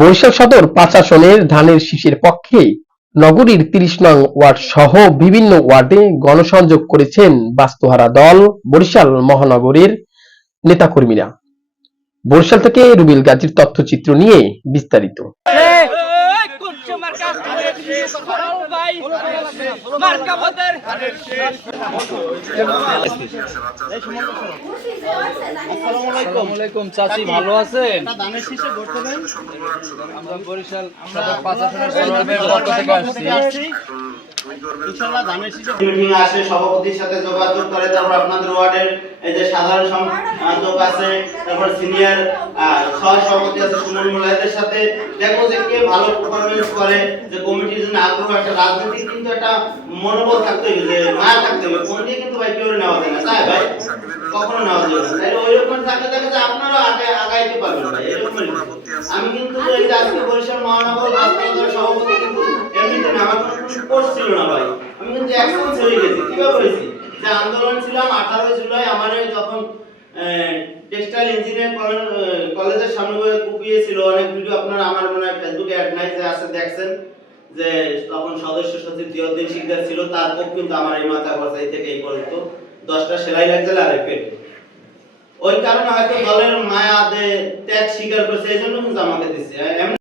বরিশাল সদর ৫ আসনের ধানের শীষের পক্ষে নগরীর ৩০ নং ওয়ার্ড সহ বিভিন্ন ওয়ার্ডে গণসংযোগ করেছেন বাস্তুহারা দল বরিশাল মহানগরের নেতাকর্মীরা। বরিশাল থেকে রুবেল গাজীর তথ্যচিত্র নিয়ে বিস্তারিত। চাচি ভালো আছেন? আমরা বরিশাল সদর ৫ আসনের পক্ষ থেকে আসছি। আসে সভাপতির সাথে যোগাযোগ করে, তারপর আপনাদের ওয়ার্ডের এই যে সাধারণ সম্পাদক আছে, তারপর সিনিয়র সহ সভাপতি আছে সুমন মোল্লাদের সাথে দেখো যে কে ভালো পারফরমেন্স করে, যে কমিটির জন্য আগ্রহ, একটা রাজনৈতিক কিন্তু একটা মনোবল থাকতে হবে, যে মায়া থাকতে হবে, কোন দিয়ে কিন্তু ভাই কেউ নেওয়া যায় না, তাই ভাই কখনো নেওয়া যাবে না। তাই ওই রকম থাকতে থাকে যে আপনারা আগাইতে পারবেন ভাই, এরকম। আমি কিন্তু এই যে আজকে বরিশাল মহানগর বাস্তবতার সভাপতি কিন্তু এমনিতে না, আমার কোনো কোর্স ছিল না ভাই, আমি কিন্তু এক্সপেরিয়েন্স হয়ে গেছি। কিভাবে হয়েছি, যে আন্দোলন ছিলাম 18 জুলাই, আমার যখন টেক্সটাইল ইঞ্জিনিয়ার কলেজের সামনে বয়ে কুপিয়েছিল, অনেক ভিডিও আপনারা আমার মনে হয় ফেসবুকে অ্যাড নাই যে আছে দেখছেন, যে তখন সদস্য সচিব জিয়াউদ্দিন শিকদার ছিল, তার পক্ষ কিন্তু আমার এই মাথা বসাই থেকে এই করতো 10টা সেলাই লাগছিল আর পেট, ওই কারণে হয়তো দলের মায়া ত্যাগ স্বীকার করছে, এই জন্য কিন্তু আমাকে দিচ্ছে।